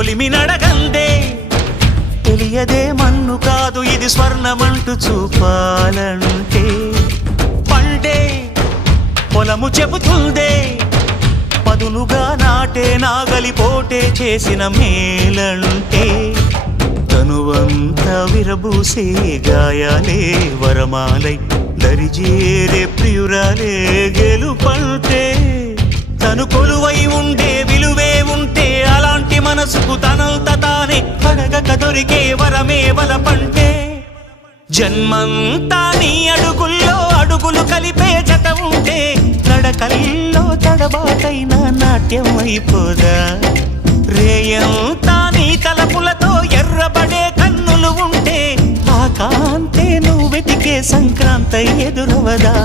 కొలిమి నడగందే తెలియదే మన్ను కాదు ఇది స్వర్ణమంటూ చూపాలంటే పండే పొలము చెబుతుందే పదునుగా నాటే నాగలిపోటే చేసిన మేలంటే తనువంతా విరబూసే గాయాలే వరమాలై దరిజేరే ప్రియురాలే గెలుపంటే తను కొలువై ఉండే విలువే ఉంటే అలాంటి మనసుకు తనంత తానే అడగక దొరికే వరమే వలపంటే జన్మంతా నీ అడుగుల్లో అడుగులు కలిపే జత ఉంటే నడకల్లో తడబాటైన నాట్యం అయిపోదా రేయంతా నీ తలపులతో ఎర్రబడే కన్నులు ఉంటే ఆ కాంతే నువ్వు వెతికే సంక్రాంతి ఎదురవదా